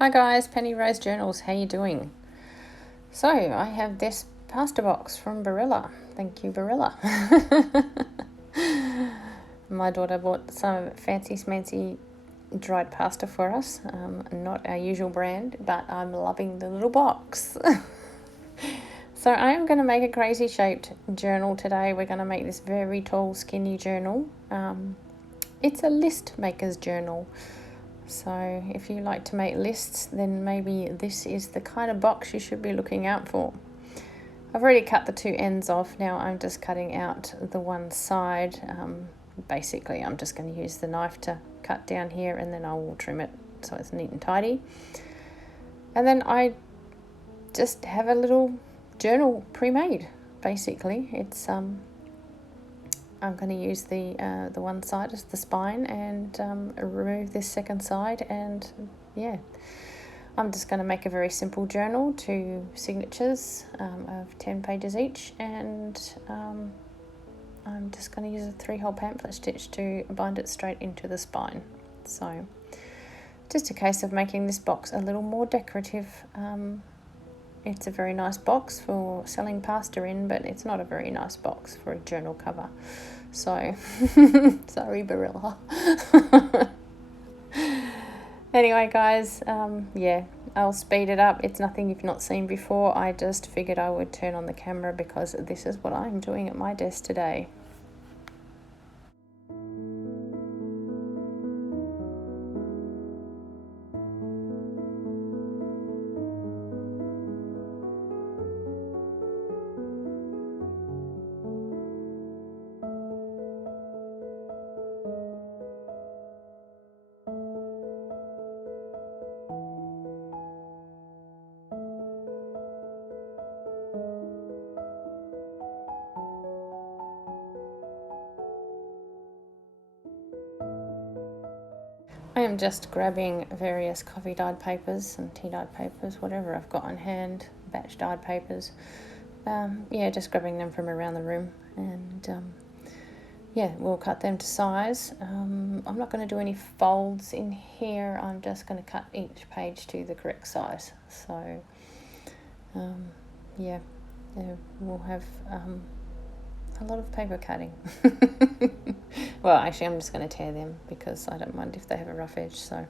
Hi guys, Penny Rose Journals, how you doing? So, I have this pasta box from Barilla. Thank you, Barilla. My daughter bought some fancy smancy dried pasta for us. Not our usual brand, but I'm loving the little box. So I am going to make a crazy shaped journal today. We're going to make this very tall, skinny journal. It's a list maker's journal. So if you like to make lists, then maybe this is the kind of box you should be looking out for. I've already cut the two ends off. Now I'm just cutting out the one side. Basically, I'm just going to use the knife to cut down here, and then I will trim it so it's neat and tidy. And then I just have a little journal pre-made. Basically, it's I'm going to use the one side as the spine and remove this second side, and yeah, I'm just going to make a very simple journal, 2 signatures of 10 pages each, and I'm just going to use a 3-hole pamphlet stitch to bind it straight into the spine. So just a case of making this box a little more decorative. It's a very nice box for selling pasta in, but it's not a very nice box for a journal cover. So, sorry, Barilla. Anyway, guys, yeah, I'll speed it up. It's nothing you've not seen before. I just figured I would turn on the camera because this is what I'm doing at my desk today. I am just grabbing various coffee dyed papers and tea dyed papers, whatever I've got on hand, batch dyed papers. Yeah, just grabbing them from around the room, and yeah, we'll cut them to size. I'm not going to do any folds in here. I'm just going to cut each page to the correct size. So yeah, we'll have a lot of paper cutting. Well, actually, I'm just going to tear them because I don't mind if they have a rough edge. So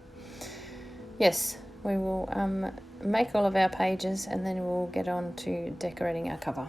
yes, we will make all of our pages, and then we'll get on to decorating our cover.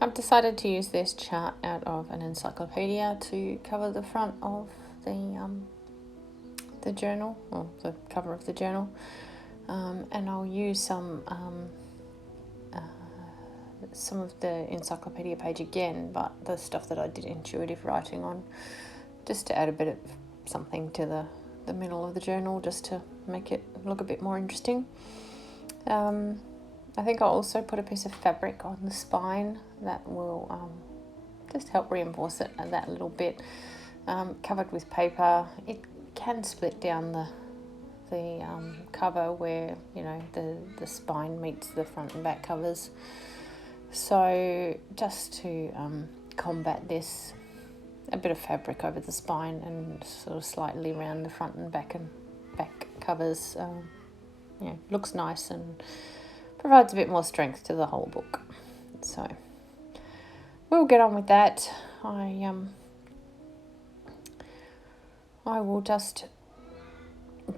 I've decided to use this chart out of an encyclopedia to cover the front of the journal, or the cover of the journal, and I'll use some of the encyclopedia page again, but the stuff that I did intuitive writing on, just to add a bit of something to the middle of the journal, just to make it look a bit more interesting. I think I'll also put a piece of fabric on the spine that will just help reinforce it that little bit. Covered with paper. It can split down the cover where, you know, the spine meets the front and back covers. So just to combat this, a bit of fabric over the spine and sort of slightly around the front and back covers, looks nice and provides a bit more strength to the whole book. So we'll get on with that. I will just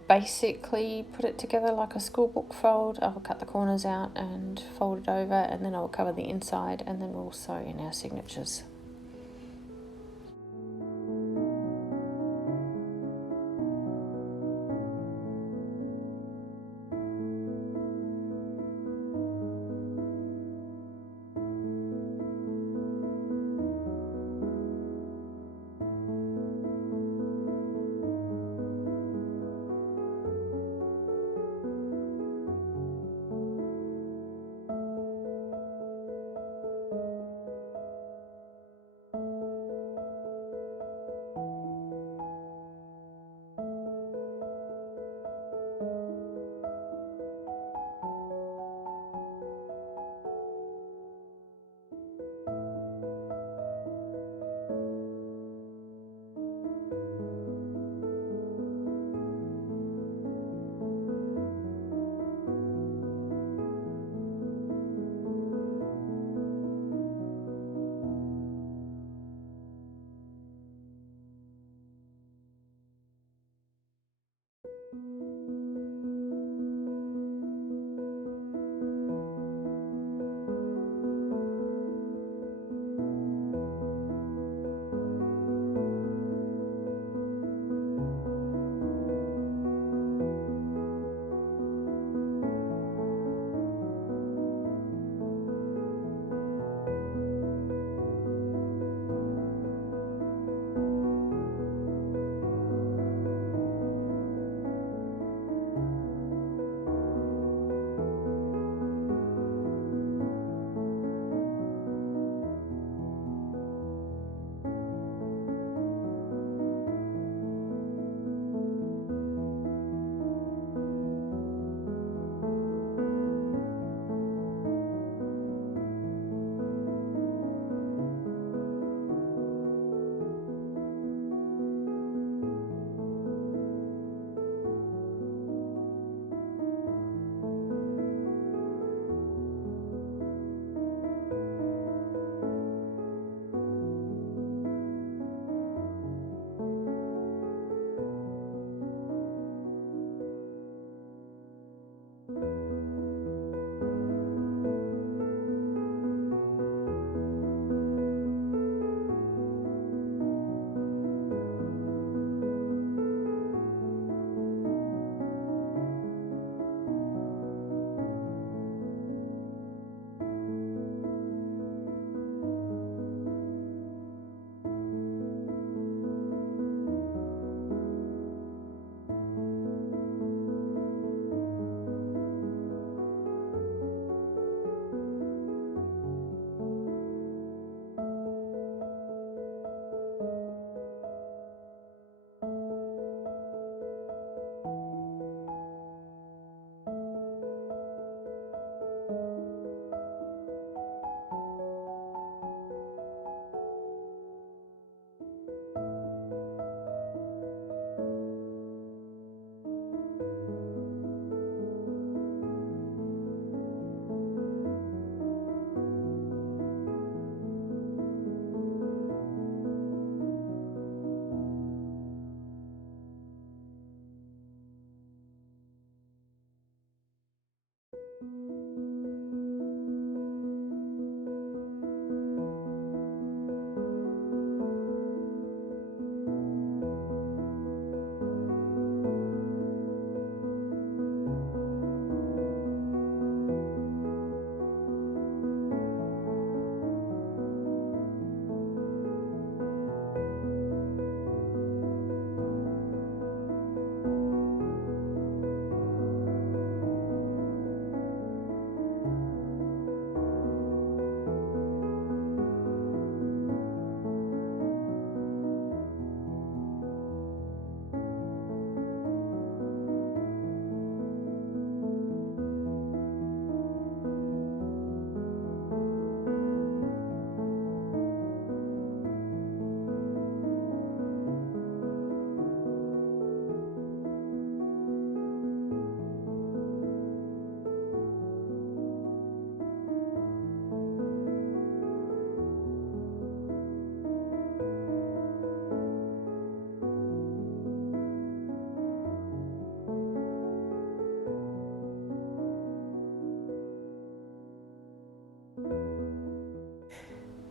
basically put it together like a school book fold. I'll cut the corners out and fold it over, and then I'll cover the inside, and then we'll sew in our signatures.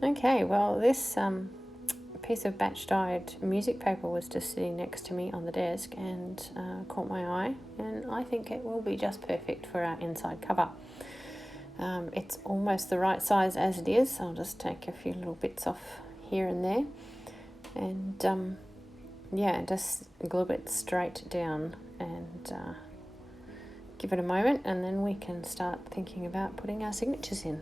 Okay, well, this piece of batch dyed music paper was just sitting next to me on the desk and caught my eye, and I think it will be just perfect for our inside cover. It's almost the right size as it is. I'll just take a few little bits off here and there, and yeah, just glue it straight down and give it a moment, and then we can start thinking about putting our signatures in.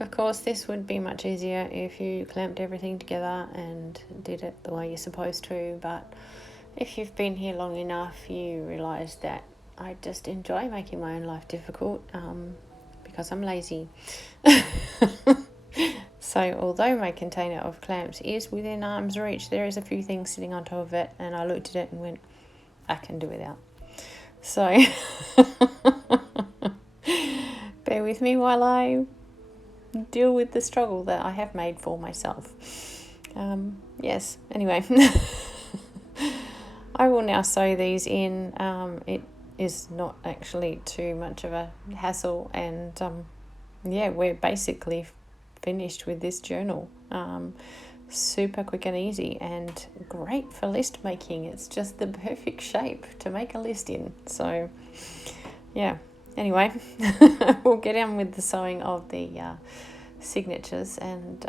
Of course, this would be much easier if you clamped everything together and did it the way you're supposed to, but if you've been here long enough, you realise that I just enjoy making my own life difficult because I'm lazy. So although my container of clamps is within arm's reach, there is a few things sitting on top of it, and I looked at it and went, I can do without. So bear with me while I deal with the struggle that I have made for myself. Yes, anyway. I will now sew these in. It is not actually too much of a hassle, and yeah, we're basically finished with this journal. Super quick and easy, and great for list making. It's just the perfect shape to make a list in. So yeah, anyway, we'll get on with the sewing of the signatures, and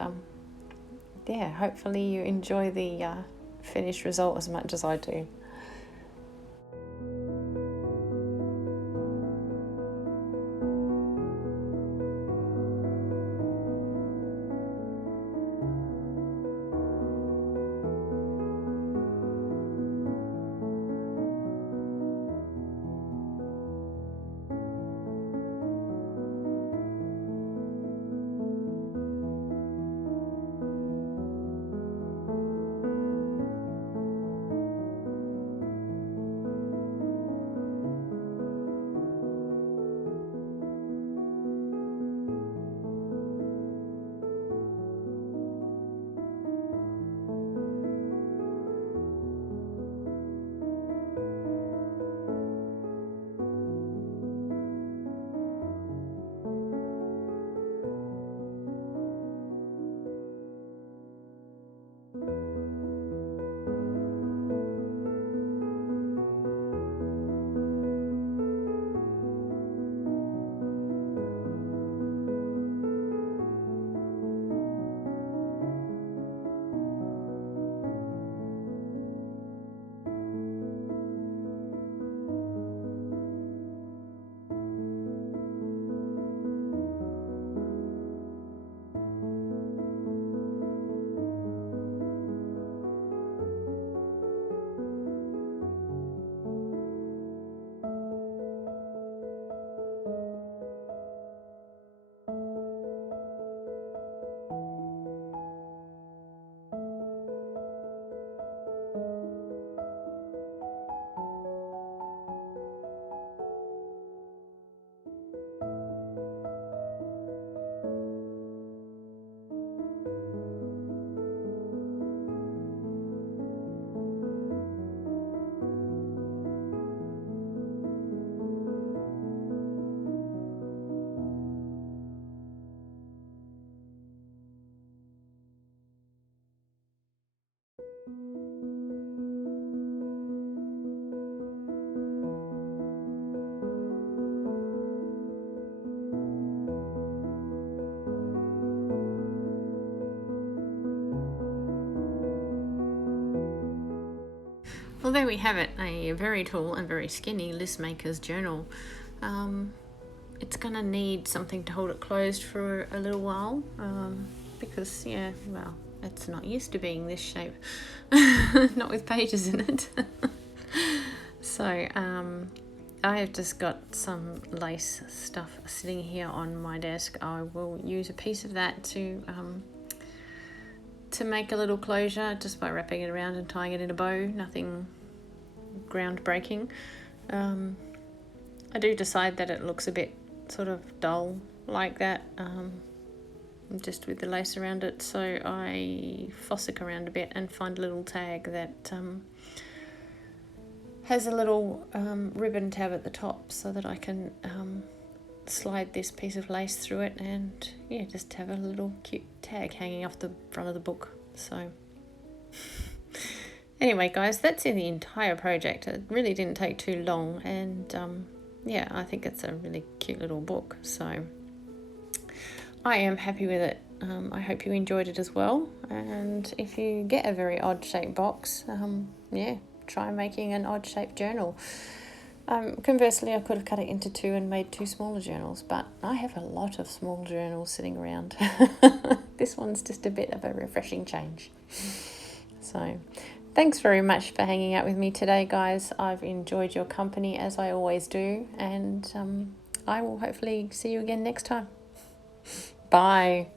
yeah, hopefully you enjoy the finished result as much as I do. Well, there we have it, a very tall and very skinny list maker's journal. It's going to need something to hold it closed for a little while because, yeah, well, it's not used to being this shape, not with pages in it. So I have just got some lace stuff sitting here on my desk. I will use a piece of that to make a little closure just by wrapping it around and tying it in a bow. Nothing groundbreaking. I do decide that it looks a bit sort of dull like that, just with the lace around it, so I fossick around a bit and find a little tag that has a little ribbon tab at the top so that I can slide this piece of lace through it and yeah, just have a little cute tag hanging off the front of the book. So anyway guys, that's in the entire project. It really didn't take too long, and yeah, I think it's a really cute little book, so I am happy with it. I hope you enjoyed it as well, and if you get a very odd shaped box, yeah, try making an odd shaped journal. Conversely, I could have cut it into two and made two smaller journals, but I have a lot of small journals sitting around. This one's just a bit of a refreshing change. So, thanks very much for hanging out with me today, guys. I've enjoyed your company as I always do, and I will hopefully see you again next time. Bye.